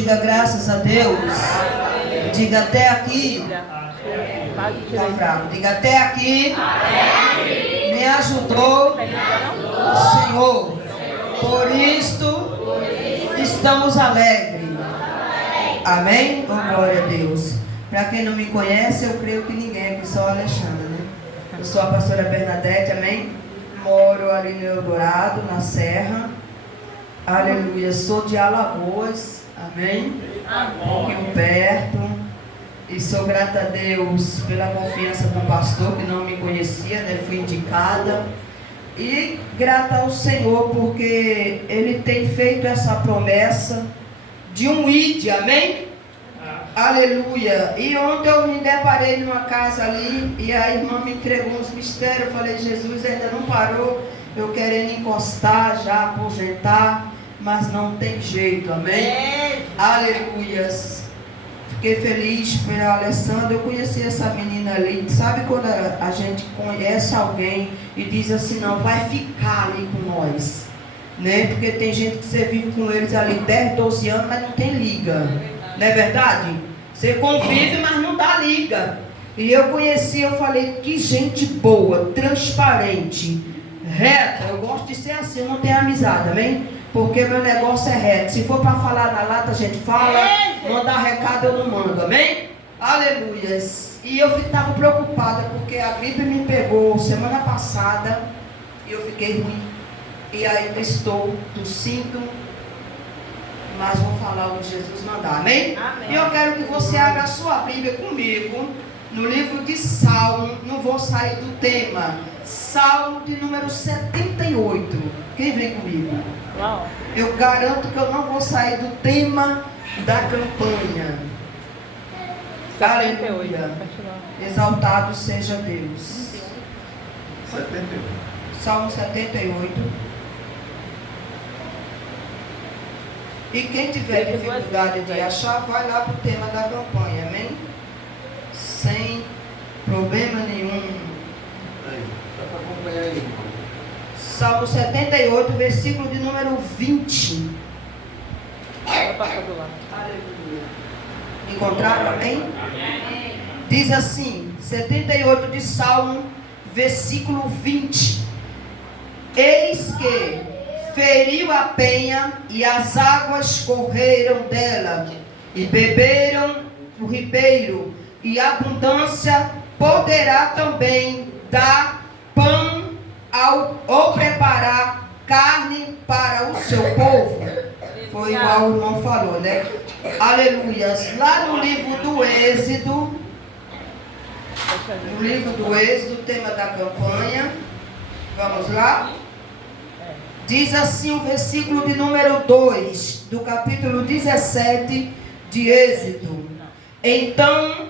Diga graças a Deus. Diga até aqui. Tá fraco. Diga até aqui. Me ajudou o Senhor. Por isto estamos alegres. Amém? Oh, glória a Deus. Para quem não me conhece, eu creio que ninguém aqui, só a Alexandra, né? Eu sou a pastora Bernadette, amém? Moro ali no Eldorado, na Serra. Aleluia. Sou de Alagoas, amém? Um pouquinho perto. E sou grata a Deus pela confiança do pastor, que não me conhecia, né? Fui indicada. E grata ao Senhor, porque Ele tem feito essa promessa de um ide, amém? Aleluia. E ontem eu me deparei numa casa ali e a irmã me entregou uns mistérios. Eu falei, Jesus ainda não parou, eu querendo encostar, já aposentar, mas não tem jeito, amém? Aleluias. Fiquei feliz pela Alessandra. Eu conheci essa menina ali. Sabe quando a gente conhece alguém e diz assim, não, vai ficar ali com nós, né? Porque tem gente que você vive com eles ali 10, 12 anos, mas não tem liga. Não é verdade? Você convive, mas não dá liga. E eu conheci, eu falei, que gente boa, transparente, reta. Eu gosto de ser assim, eu não tenho amizade, amém? Porque meu negócio é reto. Se for para falar na lata, a gente fala. Mandar recado, eu não mando, amém? Aleluias. E eu estava preocupada, porque a gripe me pegou semana passada. E eu fiquei ruim. E ainda estou tossindo. Mas vou falar o que Jesus mandar, amém? E eu quero que você abra a sua Bíblia comigo no livro de Salmo. Não vou sair do tema. Salmo de número 78. Quem vem comigo? Uau. Eu garanto que eu não vou sair do tema da campanha. 78. Aleluia. Exaltado seja Deus. 78. Salmo 78. E quem tiver dificuldade de achar, vai lá para o tema da campanha, amém? Sem problema nenhum. Aí, dá para acompanhar aí, irmão. Salmo 78, versículo de número 20. Aleluia. Encontraram, amém? Amém? Diz assim, 78 de Salmo, versículo 20. Eis que feriu a penha e as águas correram dela, e beberam o ribeiro, e abundância poderá também dar pão ou preparar carne para o seu povo. Foi igual o irmão falou, né? Aleluias. Lá no livro do Êxodo, tema da campanha, vamos lá? Diz assim o versículo de número 2, do capítulo 17 de Êxodo. Então,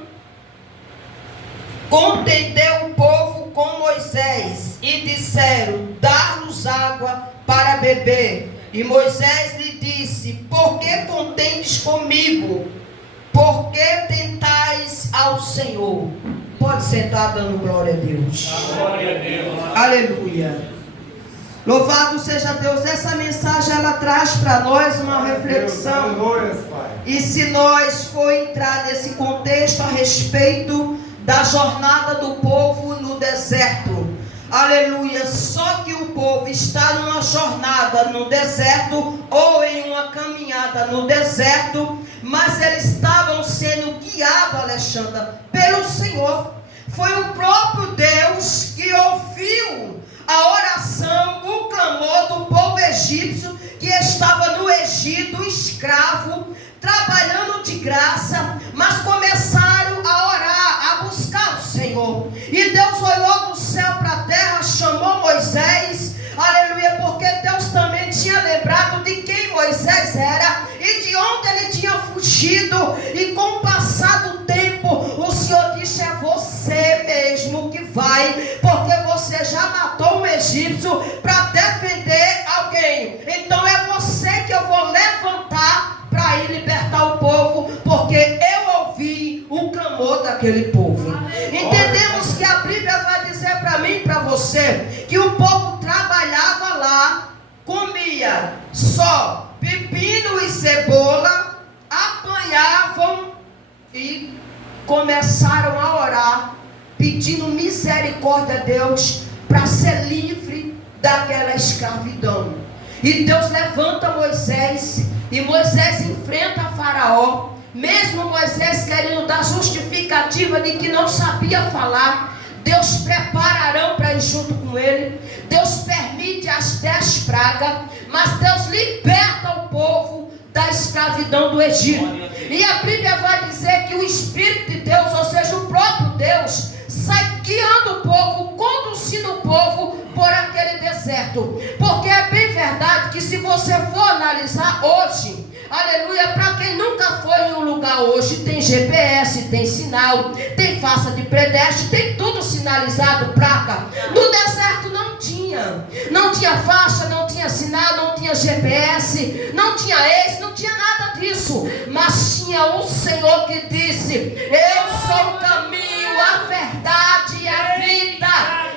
contendeu o povo com Moisés e disseram, dá-nos água para beber. E Moisés lhe disse, por que contendes comigo? Por que tentais ao Senhor? Pode sentar dando glória a Deus. Glória a Deus. Aleluia. Louvado seja Deus. Essa mensagem ela traz para nós uma reflexão. E se nós for entrar nesse contexto a respeito da jornada do povo no deserto, aleluia, só que o povo está numa jornada no deserto ou em uma caminhada no deserto, mas eles estavam sendo guiados, Alexandra, pelo Senhor. Foi o próprio Deus que ouviu a oração, o clamor do povo egípcio que estava no Egito, escravo, trabalhando de graça, mas começaram a orar, a buscar o Senhor. E Deus olhou do céu para a terra, chamou Moisés, aleluia, porque Deus também tinha lembrado de quem Moisés era e de onde ele tinha fugido. E com o passar do tempo, o Senhor disse, é você mesmo que vai, porque você já matou um egípcio para defender alguém. Então é você que eu vou levantar para ir libertar o povo, porque eu ouvi o clamor daquele povo. Entendemos que a Bíblia vai dizer para mim e para você que o povo trabalhava lá, comia só pepino e cebola, começaram a orar, pedindo misericórdia a Deus para ser livre daquela escravidão. E Deus levanta Moisés, e Moisés enfrenta Faraó, mesmo Moisés querendo dar justificativa de que não sabia falar. Deus prepara Arão para ir junto com ele. Deus permite as 10 pragas, mas Deus liberta o povo da escravidão do Egito. E a Bíblia vai dizer que o Espírito de Deus, ou seja, o próprio Deus, sai guiando o povo, conduzindo o povo por aquele deserto. Porque é bem verdade que se você for analisar hoje, aleluia, para quem nunca foi em um lugar hoje, tem GPS, tem sinal, tem faixa de pedestre, tem tudo sinalizado, placa. No deserto não tinha faixa, não tinha sinal, não tinha GPS, não tinha não tinha nada disso. Mas tinha um Senhor que disse: eu sou o caminho, a verdade e a vida.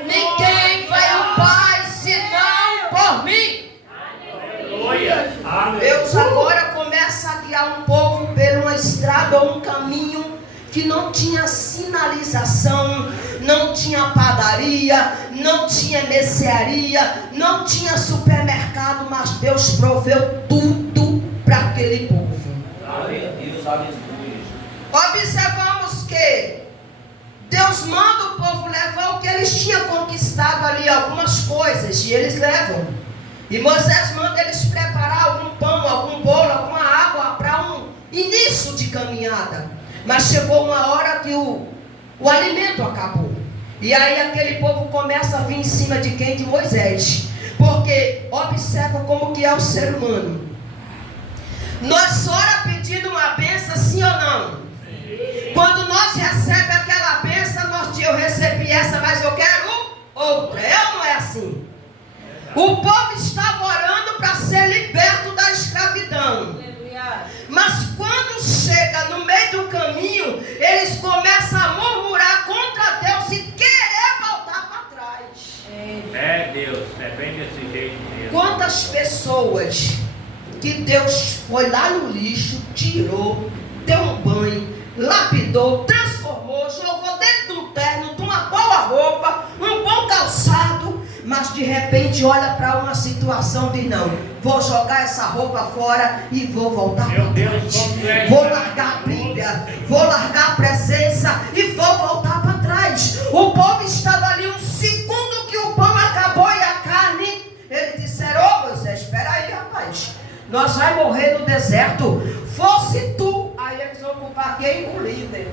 Ninguém vai ao Pai senão por mim. Deus agora começa a guiar um povo por uma estrada ou um caminho que não tinha sinalização, não tinha padaria, não tinha mercearia, não tinha supermercado, mas Deus proveu tudo para aquele povo. Observamos que Deus manda o povo levar o que eles tinham conquistado ali, algumas coisas, e eles levam. E Moisés manda eles preparar algum pão, algum bolo, alguma água para um início de caminhada. Mas chegou uma hora que o alimento acabou. E aí aquele povo começa a vir em cima de quem? De Moisés. Porque observa como que é o ser humano. Nós ora pedindo uma bênção, sim ou não? Sim. Quando nós recebemos aquela bênção, nós dizemos: eu recebi essa, mas eu quero outra. Não é assim. O povo estava orando para ser liberto da escravidão. Mas quando chega no meio do caminho, eles começam a murmurar contra Deus e querer voltar para trás. Deus, é bem desse jeito mesmo. Quantas pessoas que Deus foi lá no lixo, tirou, deu um banho, lapidou, transformou, jogou dentro do terno, de uma boa roupa, um bom calçado, mas de repente olha para uma situação de não, vou jogar essa roupa fora e vou voltar para trás. Vou largar a Bíblia, vou largar a presença e vou voltar para trás. O povo estava ali um segundo que o pão acabou e a carne. Eles disseram: ô Moisés, espera aí, rapaz, nós vamos morrer no deserto. Fosse tu. Aí eles vão culpar quem? O líder.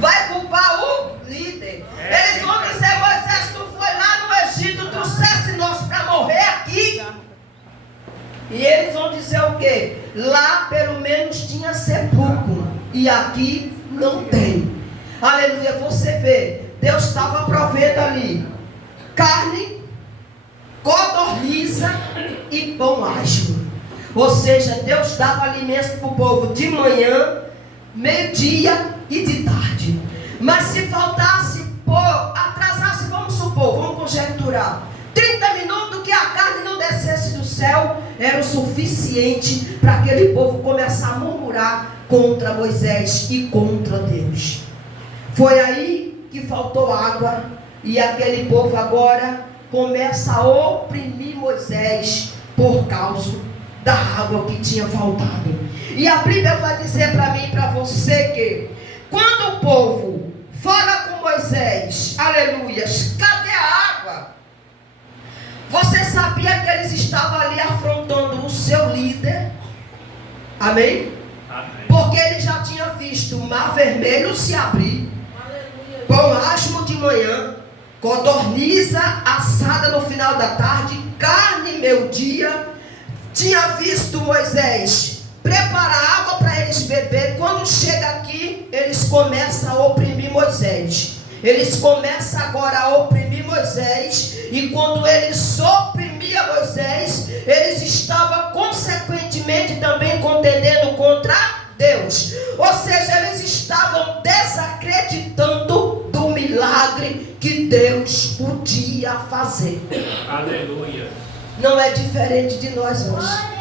Vai culpar o líder. Eles vão dizer: Moisés, tu foi lá no Egito, trouxesse nós para morrer aqui. E eles vão dizer o quê? Lá pelo menos tinha sepulcro, e aqui não tem. Aleluia, você vê, Deus estava provendo ali carne, codorniza e pão ágil. Ou seja, Deus dava alimentos para o povo de manhã, meio-dia e de tarde. Mas se faltasse, atrasasse, vamos supor, vamos conjecturar, 30 minutos que a carne não descesse do céu, era o suficiente para aquele povo começar a murmurar contra Moisés e contra Deus. Foi aí que faltou água, e aquele povo agora começa a oprimir Moisés por causa da água que tinha faltado. E a Bíblia vai dizer para mim e para você que quando o povo fala com Moisés, aleluia, cadê a água? Você sabia que eles estavam ali afrontando o seu líder? Amém? Amém. Porque ele já tinha visto o mar vermelho se abrir, pão ágil de manhã, codorniza assada no final da tarde, carne meio-dia. Tinha visto Moisés preparar água para eles beber. Quando chega aqui, eles começam a oprimir Moisés. Eles começam agora a oprimir Moisés. E quando eles oprimiam Moisés, eles estavam consequentemente também contendendo contra Deus. Ou seja, eles estavam desacreditando do milagre que Deus podia fazer. Aleluia. Não é diferente de nós hoje.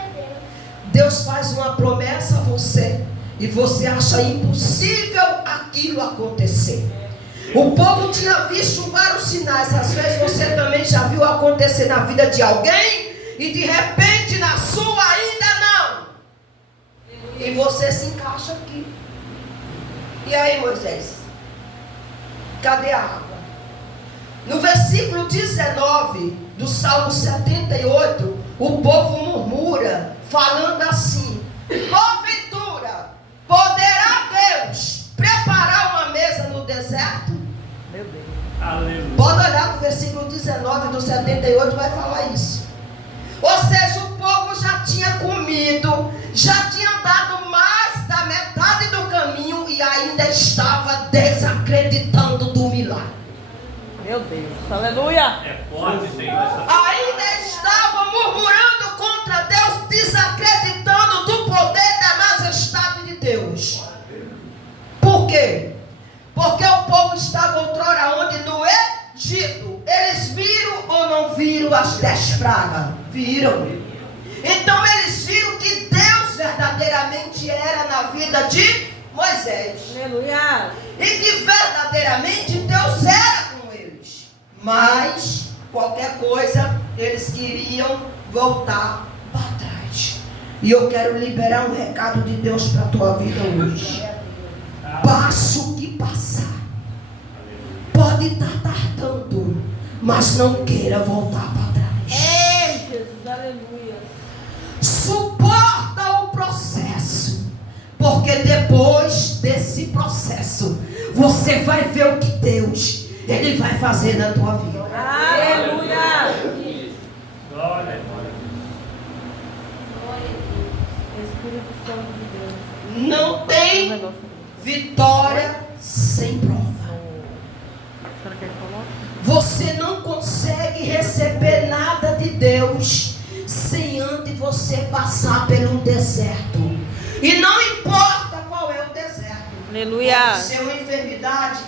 Deus faz uma promessa a você e você acha impossível aquilo acontecer. O povo tinha visto vários sinais. Às vezes você também já viu acontecer na vida de alguém e de repente na sua ainda não. E você se encaixa aqui. E aí, Moisés? Cadê a água? No versículo 19 do Salmo 78, o povo murmura, falando assim: porventura, poderá Deus preparar uma mesa no deserto? Meu Deus. Aleluia. Pode olhar no versículo 19 do 78, vai falar isso. Ou seja, o povo já tinha comido, já tinha andado mais da metade do caminho e ainda estava desacreditando do milagre. Meu Deus. Aleluia. É forte, Senhor. Ainda estavam murmurando contra Deus, desacreditando do poder da majestade de Deus. Por quê? Porque o povo estava outrora onde? No Egito. Eles viram ou não viram as 10 pragas? Viram. Então eles viram que Deus verdadeiramente era na vida de Moisés. Aleluia. E que verdadeiramente Deus era com eles. Mas, qualquer coisa, eles queriam voltar para trás. E eu quero liberar um recado de Deus para a tua vida hoje. Passe o que passar. Pode estar tardando, mas não queira voltar para trás. Ei, Jesus. Aleluia. Suporta o processo, porque depois desse processo você vai ver o que Deus Ele vai fazer na tua vida. Aleluia. Glória. Espírito Santo de Deus. Não tem vitória sem prova. Será que ele coloca? Você não consegue receber nada de Deus sem antes você passar por um deserto. E não importa qual é o deserto. Aleluia. Pode ser uma enfermidade,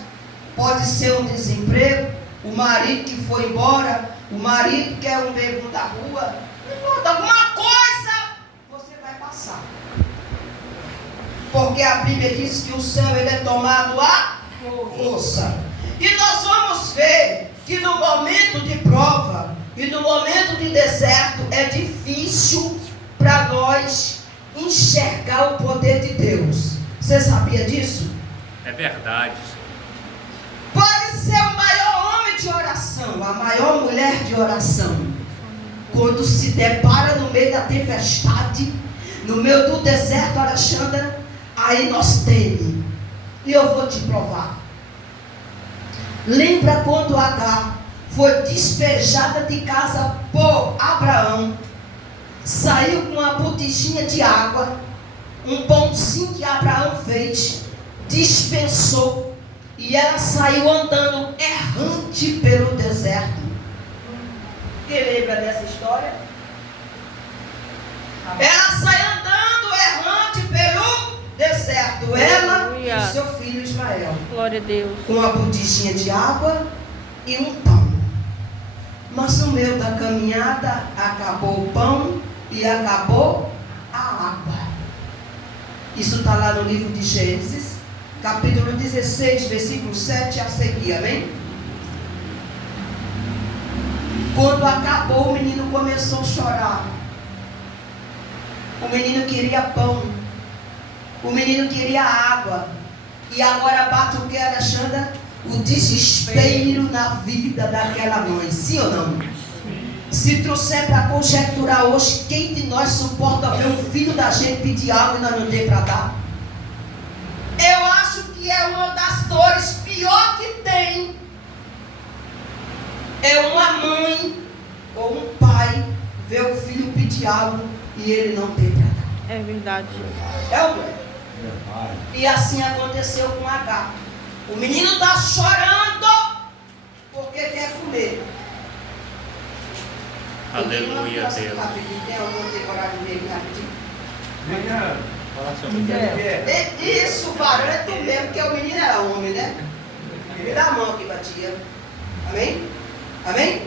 pode ser um desemprego, o marido que foi embora, o marido que é um bebo da rua. Não importa, alguma coisa você vai passar. Porque a Bíblia diz que o céu ele é tomado à força. E nós vamos ver que no momento de prova e no momento de deserto é difícil para nós enxergar o poder de Deus. Você sabia disso? É verdade. Pode ser o maior homem de oração, a maior mulher de oração. Quando se depara no meio da tempestade, no meio do deserto, Alexandra, aí nós tememos. E eu vou te provar. Lembra quando Agar foi despejada de casa por Abraão? Saiu com uma botijinha de água, um pãozinho que Abraão fez, dispensou, e ela saiu andando errante pelo deserto. Quem lembra dessa história? Ela sai andando errante pelo deserto, ela Aleluia. e seu filho Ismael, Glória a Deus. com uma botijinha de água e um pão. Mas no meio da caminhada acabou o pão e acabou a água. Isso está lá no livro de Gênesis, capítulo 16, versículo 7 a seguir, amém? Quando acabou, o menino começou a chorar. O menino queria pão, o menino queria água. E agora bate o que, Alexandra? O desespero na vida daquela mãe, sim ou não? Se trouxer para conjecturar hoje, quem de nós suporta ver um filho da gente pedir algo e nós não tem para dar? Eu acho que é uma das dores pior que tem. É uma mãe ou um pai ver o filho pedir algo e ele não tem para dar. É verdade. É o é. E assim aconteceu com Agar. O menino está chorando porque quer comer. Aleluia, Deus. Tem alguma temporada de ver rapidinho? Venha. Isso, varão é tu mesmo, porque o menino era homem, né? Me dá a mão aqui, batia. Amém? Amém?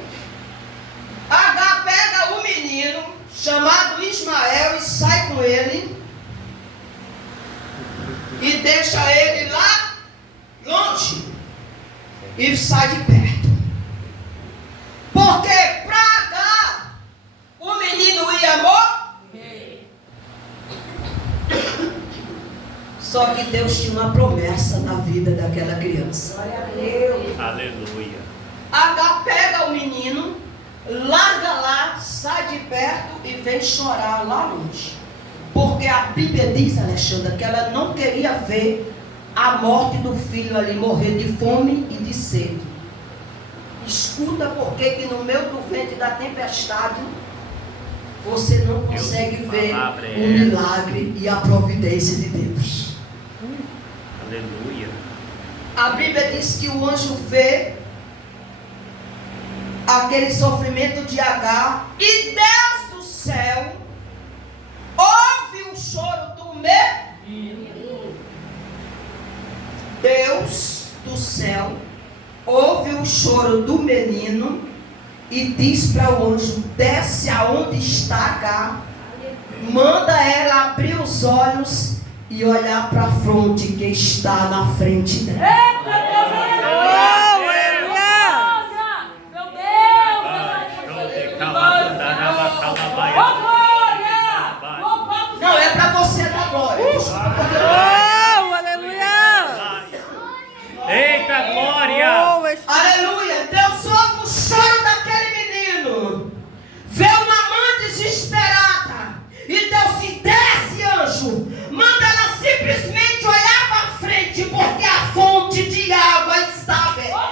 Agar pega o menino chamado Ismael e sai com ele. e sai de perto. Porque para cá o menino ia morrer. Só que Deus tinha uma promessa na vida daquela criança. Glória a Deus. Aleluia. H pega o menino, larga lá, sai de perto e vem chorar lá longe. Porque a Bíblia diz, Alexandra, que ela não queria ver a morte do filho ali morrer de fome e de sede. Escuta porque que no meio do vento da tempestade você não consegue ver o milagre e a providência de Deus. Aleluia. A Bíblia diz que o anjo vê aquele sofrimento de Agar e Deus do céu ouve o choro do menino. Deus do céu ouve o choro do menino e diz para o anjo: desce aonde está Agar, manda ela abrir os olhos e olhar para a fronte que está na frente dela. Eita, Deus, aleluia! Meu Deus! Não, é para você dar glória. Oh, aleluia! Eita glória! Aleluia. Deus ouve o choro daquele menino. Vê uma mãe desesperada. E Deus se desce, anjo. Manda ela simplesmente olhar para frente, porque a fonte de água está aberta.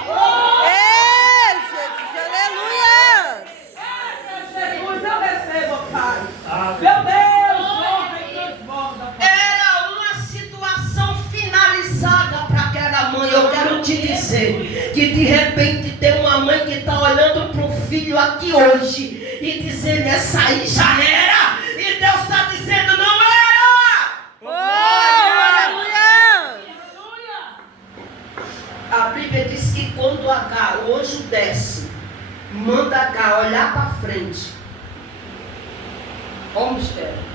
Ei, Jesus, aleluia! Jesus, eu recebo, Pai. Meu Deus, volta e transborda. Era uma situação finalizada para aquela mãe. Eu quero te dizer que de repente tem uma mãe que está olhando para o filho aqui hoje e dizendo: essa aí já era. E Deus está dizendo: não era. Oh, aleluia! A Bíblia diz que quando Agar, o anjo desce, manda Agar olhar para frente. Ó mistério.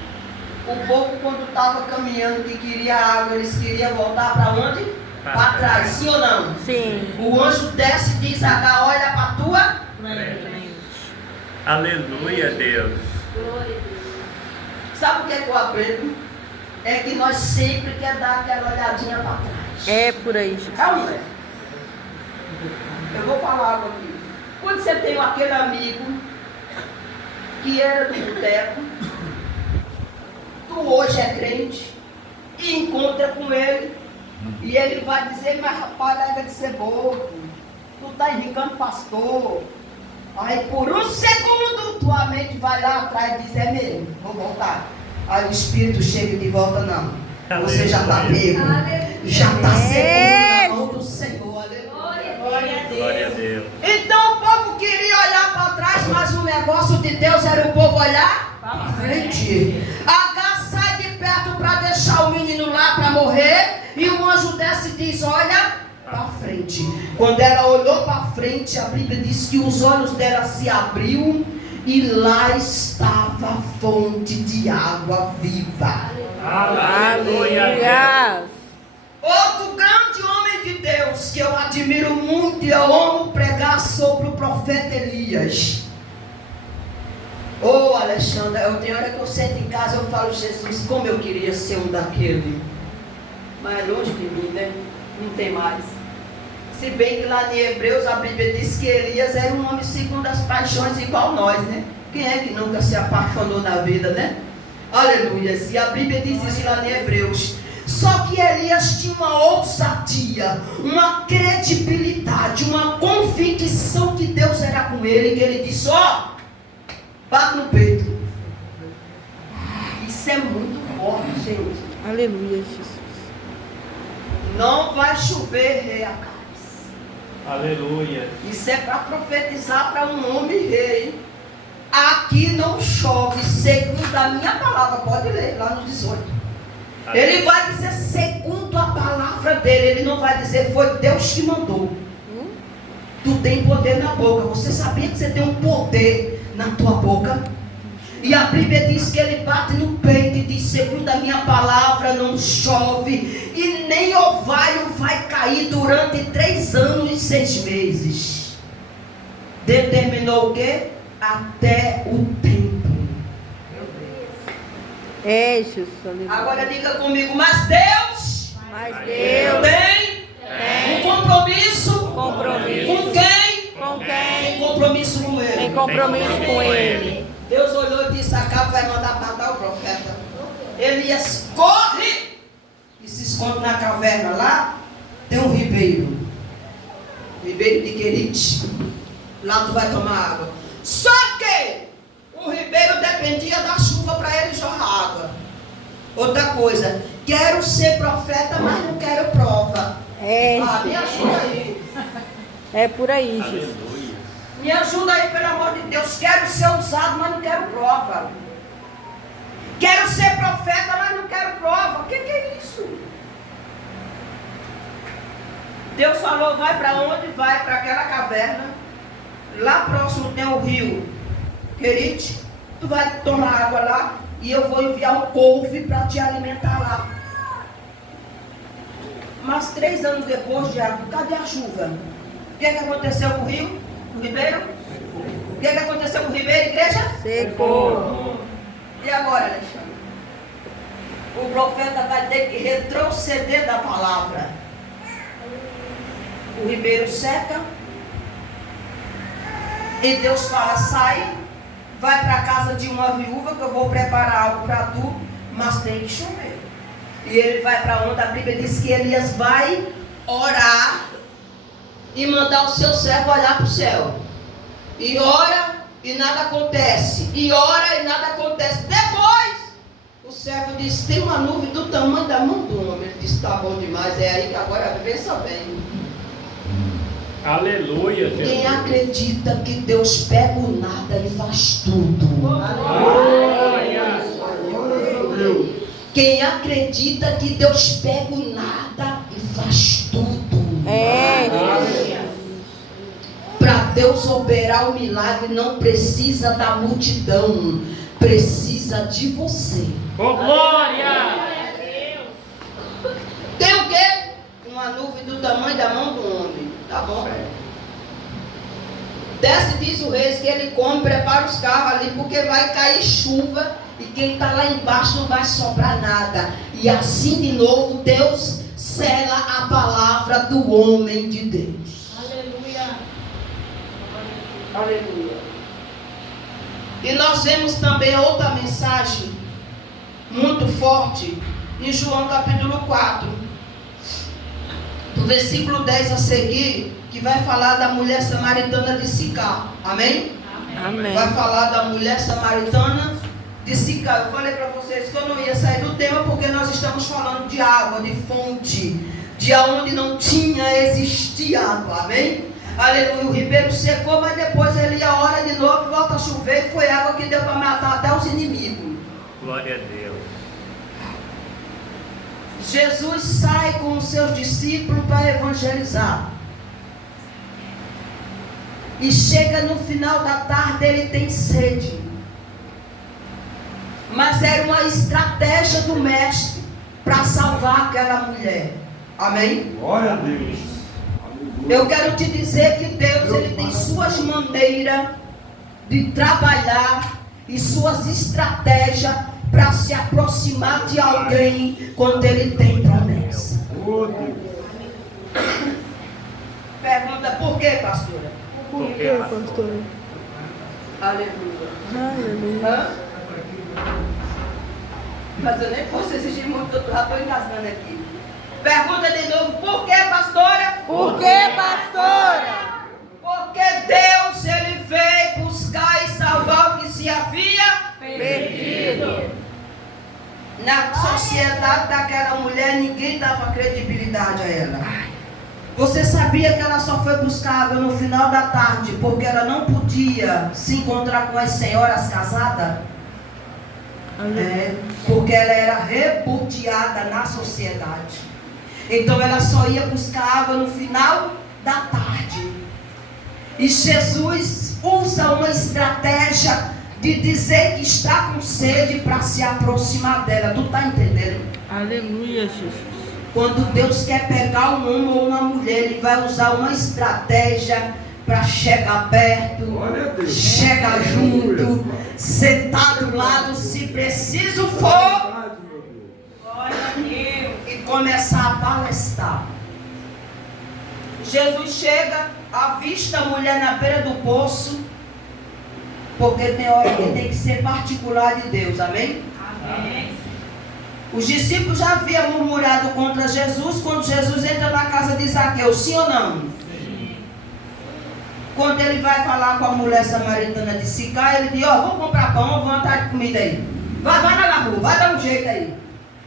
O povo, quando estava caminhando, que queria água, eles queriam voltar para onde? Para trás, sim ou não? Sim. O anjo desce e diz: Agar, olha para a tua. Aleluia, Deus. Sabe o que é que eu aprendo? É que nós sempre quer dar aquela olhadinha para trás. É por aí, Jesus. É ou não é? Eu vou falar algo aqui. Quando você tem aquele amigo que era do boteco, tu hoje é crente, e encontra com ele, e ele vai dizer: mas rapaz, larga de ser bobo, tu tá enricando pastor. Aí por um segundo tua mente vai lá atrás e diz: é mesmo, vou voltar. Aí o Espírito chega de volta: não, você já está pego, já está seguro na mão do Senhor. Aleluia. Glória a Deus. Então o povo queria olhar para trás, mas o negócio de Deus era o povo olhar para frente. Agar sai de perto para deixar o menino lá para morrer, e o anjo desce e diz: olha para frente. Quando ela olhou para frente, a Bíblia diz que os olhos dela se abriu e lá estava a fonte de água viva. Aleluia. Outro grande homem de Deus que eu admiro muito e eu amo pregar sobre o profeta Elias. Ô Alexandra, eu tenho hora que eu sento em casa, eu falo: Jesus, como eu queria ser um daquele. Mas longe de mim, né? Não tem mais. Se bem que lá em Hebreus a Bíblia diz que Elias era um homem segundo as paixões igual nós, né? Quem é que nunca se apaixonou na vida, né? Aleluia. E a Bíblia diz isso lá em Hebreus. Só que Elias tinha uma ousadia, uma credibilidade, uma convicção que Deus era com ele, que ele disse: ó, bate no peito. Isso é muito forte, gente. Aleluia, Jesus. Não vai chover, rei Acais. Aleluia. Isso é para profetizar para um homem rei. Aqui não chove, segundo a minha palavra. Pode ler lá no 18. Ele vai dizer segundo a palavra dele. Ele não vai dizer foi Deus que mandou. Tu tem poder na boca. Você sabia que você tem um poder na tua boca? E a Bíblia diz que ele bate no peito e diz: segundo a minha palavra, não chove, e nem orvalho vai cair durante 3 anos e 6 meses. Determinou o quê? Até o tempo. É, Jesus. Aleluia. Agora diga comigo: mas Deus Mas Deus tem um compromisso compromisso. com quem? Com Tem quem? compromisso com Tem ele. compromisso com ele. Deus olhou e disse: Acabe vai mandar matar o profeta. Elias corre e se esconde na caverna. Lá tem um ribeiro, ribeiro de Querite. Lá tu vai tomar água. Só que o ribeiro dependia da chuva para ele jorrar água. Outra coisa: quero ser profeta, mas não quero prova. É, Me ajuda aí. é por aí, Jesus. Aleluia. Me ajuda aí, pelo amor de Deus. Quero ser usado, mas não quero prova. Quero ser profeta, mas não quero prova. O que é isso? Deus falou: vai para onde? Vai para aquela caverna. Lá próximo tem o rio Querite. Tu vai tomar água lá e eu vou enviar um couve para te alimentar lá. Mas 3 anos depois de água, cadê a chuva? O que aconteceu com o rio? O ribeiro? O que aconteceu com o ribeiro, igreja? Secou. E agora, Alexandre? O profeta vai ter que retroceder da palavra. O ribeiro seca. E Deus fala: sai, vai para a casa de uma viúva que eu vou preparar algo para tu, mas tem que chover. E ele vai para onde? A Bíblia diz que Elias vai orar e mandar o seu servo olhar para o céu. E ora e nada acontece. E ora e nada acontece. Depois, o servo disse: tem uma nuvem do tamanho da mão do homem. Ele disse: tá bom demais, é aí que agora pensa bem. Aleluia, Quem Jesus. acredita que Deus pega o nada e faz tudo. Quem acredita que Deus pega o nada e faz tudo. É, Para Deus operar o milagre não precisa da multidão, precisa de você. Oh, glória! Tem o quê? Uma nuvem do tamanho da mão do homem. Tá bom, velho. Desce, diz o rei, que ele come, prepara os carros ali, porque vai cair chuva e quem está lá embaixo não vai sobrar nada. E assim de novo Deus sela a palavra do homem de Deus. Aleluia. E nós vemos também outra mensagem muito forte em João capítulo 4, do versículo 10 a seguir, que vai falar da mulher samaritana de Sicar. Amém? amém. Vai falar da mulher samaritana de Sicar. Eu falei para vocês que eu não ia sair do tema, porque nós estamos falando de água, de fonte, de onde não tinha existido água. Amém? Aleluia. O ribeiro secou, mas depois ele ia ora de novo, volta a chover, e foi água que deu para matar até os inimigos. Glória a Deus. Jesus sai com os seus discípulos para evangelizar. E chega no final da tarde, ele tem sede. Mas era uma estratégia do mestre para salvar aquela mulher. Amém? Glória a Deus. Eu quero te dizer que Deus, ele tem suas maneiras de trabalhar e suas estratégias para se aproximar de alguém quando ele tem promessa. Oh, Deus. Pergunta: por quê, pastora? Por que, pastor? Aleluia. Aleluia. Hã? Mas eu nem posso exigir muito, eu já estou engasgando aqui. Pergunta de novo: por quê, pastora? Por que, pastora? Porque Deus, ele veio buscar e salvar o que se havia Perdido. na sociedade daquela mulher. Ninguém dava credibilidade a ela. Você sabia que ela só foi buscar água no final da tarde porque ela não podia se encontrar com as senhoras casadas? Porque ela era repudiada na sociedade. Então ela só ia buscar água no final da tarde. E Jesus usa uma estratégia de dizer que está com sede para se aproximar dela. Tu está entendendo? Aleluia, Jesus. Quando Deus quer pegar um homem ou uma mulher, Ele vai usar uma estratégia para chegar perto, Glória a Deus. chegar junto, sentar do lado, se preciso for, Verdade, meu Deus. Glória a Deus. e começar a palestrar. Jesus chega, avista a mulher na beira do poço, porque tem hora que tem que ser particular de Deus, amém? Amém. Os discípulos já haviam murmurado contra Jesus quando Jesus entra na casa de Zaqueu, sim ou não? Sim. Quando ele vai falar com a mulher samaritana de Sicar, ele diz, vamos comprar pão, vamos atrás de comida aí. Vai na rua, vai dar um jeito aí.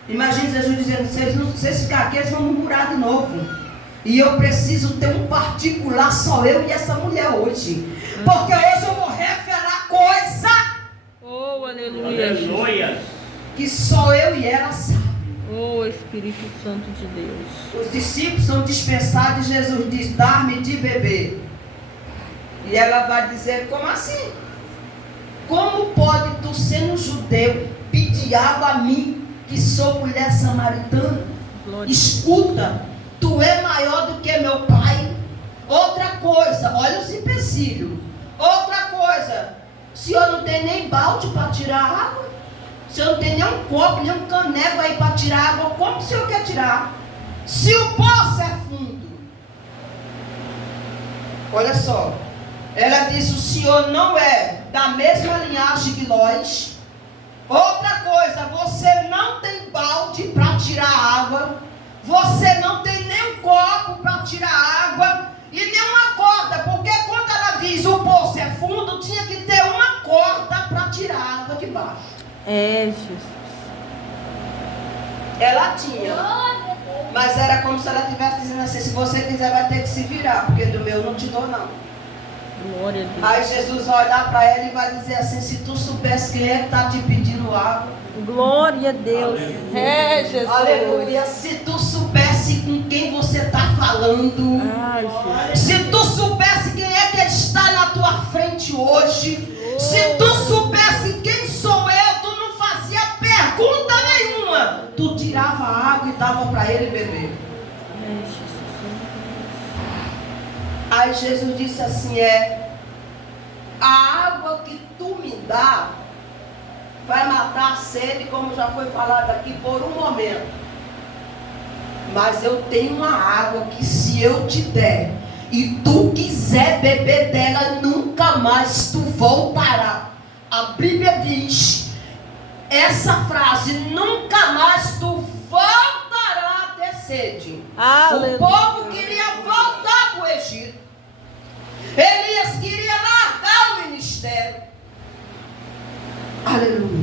Imagina Jesus dizendo, se vocês ficarem aqui, eles vão murmurar de novo. E eu preciso ter um particular, só eu e essa mulher hoje. Porque hoje eu vou revelar coisa Oh, aleluia, Jesus. Aleluia. que só eu e ela sabem. Oh, Espírito Santo de Deus. Os discípulos são dispensados e Jesus diz, dá-me de beber. E ela vai dizer, como assim? Como pode tu, sendo judeu, pedir água a mim, que sou mulher samaritana? Glória. Escuta, tu é maior do que meu pai. Outra coisa, olha os empecilhos. Outra coisa, o senhor não tem nem balde para tirar água? O senhor não tem nem um copo, nem um caneco aí para tirar água? Como o senhor quer tirar? Se o poço é fundo. Olha só. Ela disse, o senhor não é da mesma linhagem que nós. Outra coisa, você não tem balde para tirar água. Você não tem nem um copo para tirar água. E nem uma corda, porque quando ela diz o poço é fundo, tinha que ter uma corda para tirar água de baixo. É, Jesus. Ela tinha. Mas era como se ela estivesse dizendo assim, se você quiser vai ter que se virar, porque do meu não te dou não. Glória a Deus. Aí Jesus vai olhar para ela e vai dizer assim, se tu soubesse quem é que está te pedindo água. Glória a Deus. É, Jesus. Aleluia. Se tu soubesse com quem você está falando. Ai, Jesus. Se tu soubesse quem é que está na tua frente hoje. Se tu soubesse quem sou eu, tu não fazia pergunta nenhuma. Tu tirava a água e dava para ele beber. É, Jesus. Aí Jesus disse assim, a água que tu me dá vai matar a sede, como já foi falado aqui, por um momento. Mas eu tenho uma água que se eu te der e tu quiser beber dela, nunca mais tu voltará. A Bíblia diz, essa frase, nunca mais tu voltará a ter sede. Aleluia. O povo queria voltar para o Egito. Elias queria largar o ministério. Aleluia.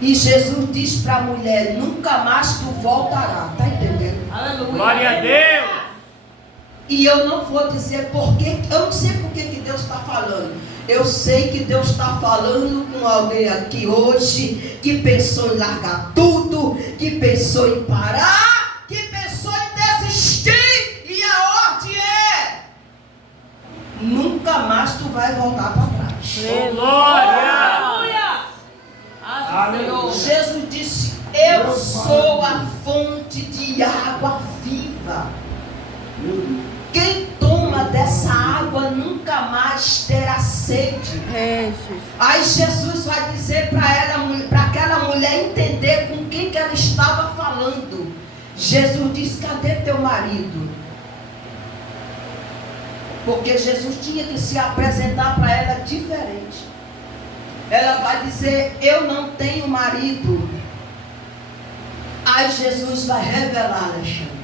E Jesus diz para a mulher, nunca mais tu voltará. Está entendendo? Aleluia. Glória a Deus. E eu não vou dizer porquê, eu não sei por que Deus está falando. Eu sei que Deus está falando com alguém aqui hoje que pensou em largar tudo, que pensou em parar, que pensou em desistir. E a ordem é: nunca mais tu vai voltar para trás. Glória. Aleluia. Aleluia. Jesus disse: eu sou a fonte de água viva. Quem toma dessa água nunca mais terá sede. É, Jesus. Aí Jesus vai dizer para aquela mulher entender com quem que ela estava falando. Jesus diz: cadê teu marido? Porque Jesus tinha que se apresentar para ela diferente. Ela vai dizer: eu não tenho marido. Aí Jesus vai revelar, Alexandre: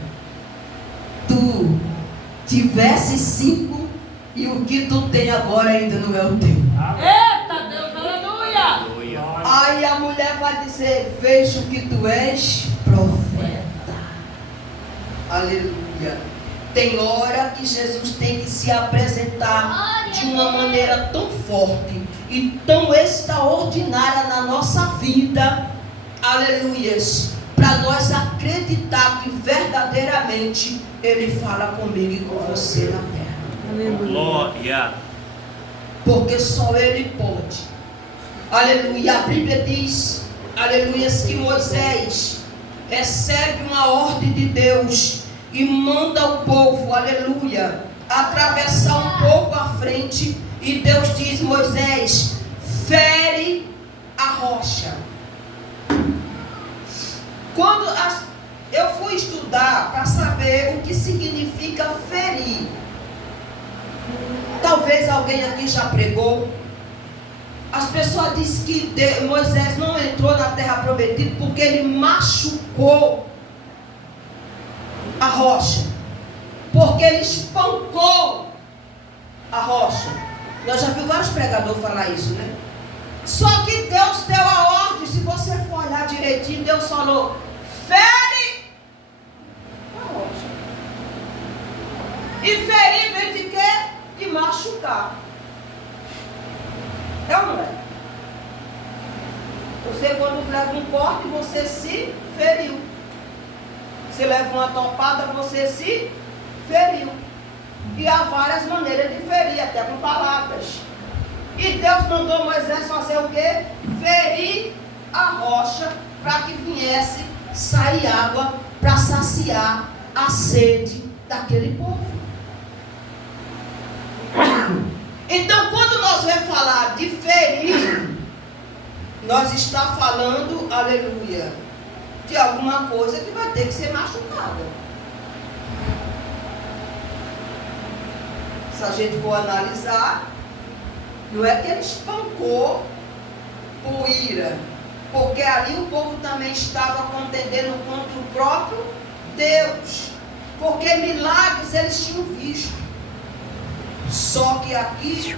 tu tivesse 5 e o que tu tem agora ainda não é o teu. Eita Deus, aleluia. Aleluia. Aí a mulher vai dizer: vejo que tu és profeta. Aleluia. Tem hora que Jesus tem que se apresentar de uma maneira tão forte e tão extraordinária na nossa vida. Aleluias. Para nós acreditar que verdadeiramente Ele fala comigo e com você na terra. Aleluia. Glória. Porque só Ele pode aleluia, a Bíblia diz, aleluia, que Moisés recebe uma ordem de Deus e manda o povo, aleluia, atravessar um pouco à frente. E Deus diz: Moisés, fere a rocha. Quando eu fui estudar para saber o que significa ferir, talvez alguém aqui já pregou. As pessoas dizem que Moisés não entrou na terra prometida porque ele machucou a rocha, porque ele espancou a rocha. Nós já vimos vários pregadores falar isso, né? Só que Deus deu a ordem. Se você for olhar direitinho, Deus falou: fere a rocha. E ferir vem de quê? De machucar. É ou não é? Você, quando leva um corte, você se feriu. Você leva uma topada, você se feriu. E há várias maneiras de ferir, até com palavras. E Deus mandou Moisés fazer o quê? Ferir a rocha para que viesse sair água para saciar a sede daquele povo. Então, quando nós vamos falar de ferir, nós está falando, aleluia, de alguma coisa que vai ter que ser machucada. Se a gente for analisar, não é que ele espancou por ira, porque ali o povo também estava contendendo contra o próprio Deus, porque milagres eles tinham visto. Só que aqui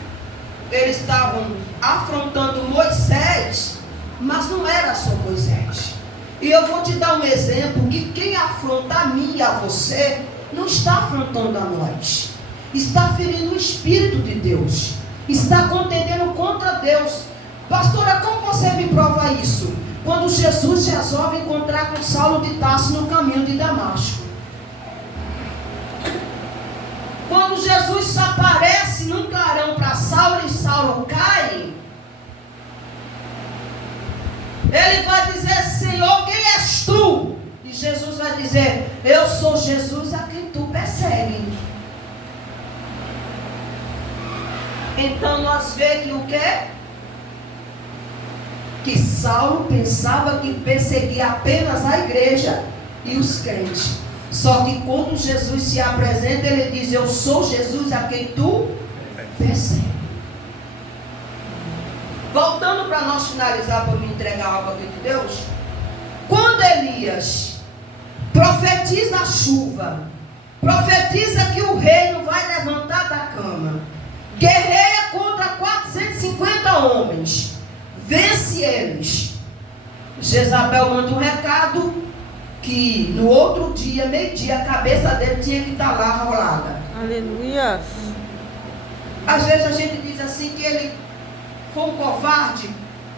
eles estavam afrontando Moisés, mas não era só Moisés. E eu vou te dar um exemplo que quem afronta a mim e a você não está afrontando a nós, está ferindo o Espírito de Deus, está contendendo contra Deus. Pastora, como você me prova isso? Quando Jesus resolve encontrar com Saulo de Tarso no caminho de Damasco. Quando Jesus aparece num clarão para Saulo e Saulo cai, ele vai dizer: Senhor, quem és tu? E Jesus vai dizer: eu sou Jesus a quem tu persegue. Então nós vemos que o quê? Que Saulo pensava que perseguia apenas a igreja e os crentes. Só que quando Jesus se apresenta, ele diz: eu sou Jesus a quem tu persegue. Voltando para nós finalizar, para me entregar algo aqui de Deus. Quando Elias profetiza a chuva, profetiza que o reino vai levantar da cama, guerreia contra 450 homens, vence eles. Jezabel manda um recado que no outro dia, meio-dia, a cabeça dele tinha que estar lá rolada. Aleluia. Às vezes a gente diz assim que ele foi um covarde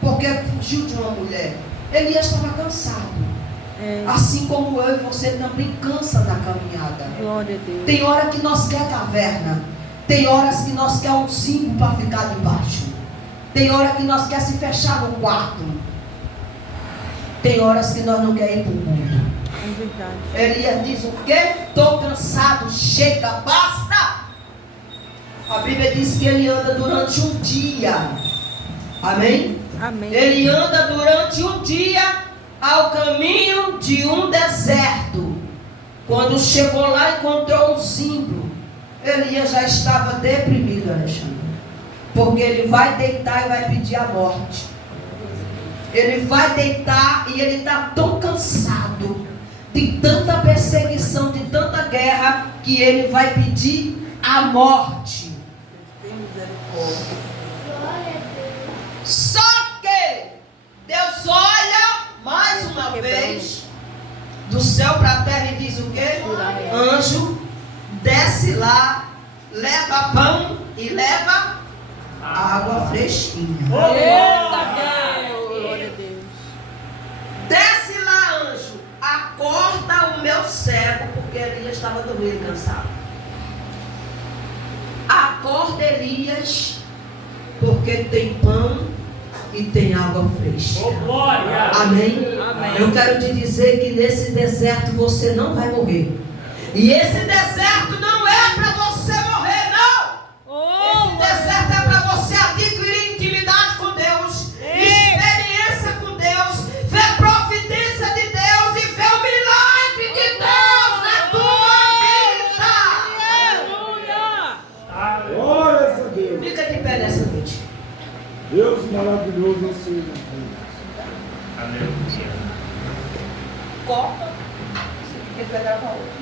porque fugiu de uma mulher. Elias estava cansado. Assim como eu e você também cansa na caminhada. Glória a Deus. Tem hora que nós quer caverna. Tem horas que nós quer um cinto para ficar debaixo. Tem hora que nós quer se fechar no quarto. Tem horas que nós não queremos ir para o mundo. É verdade. Elias diz o quê? Estou cansado, chega, basta. A Bíblia diz que ele anda durante um dia. Amém? Amém. Ele anda durante um dia ao caminho de um deserto. Quando chegou lá, encontrou um zimbro. Elias já estava deprimido, Alexandre. Porque ele vai deitar e vai pedir a morte. Ele vai deitar e ele está tão cansado de tanta perseguição, de tanta guerra, que ele vai pedir a morte. Só que Deus olha mais uma vez do céu para a terra e diz o quê? Anjo, desce lá, leva pão e leva água fresquinha. Eita Deus. Glória a Deus. Desce lá, anjo, acorda o meu servo, porque Elias estava dormindo cansado. Acorda Elias, porque tem pão e tem água fresca. Oh, glória. Amém? Amém. Eu quero te dizer que nesse deserto você não vai morrer. E esse deserto não é para você morrer, não. Esse deserto é para você adquirir intimidade com Deus, experiência com Deus, ver providência de Deus e ver o milagre de Deus na tua vida. Glória a Deus. Fica de pé nessa noite. Deus maravilhoso é seu. Aleluia. Copa. Se quer pegar para outra,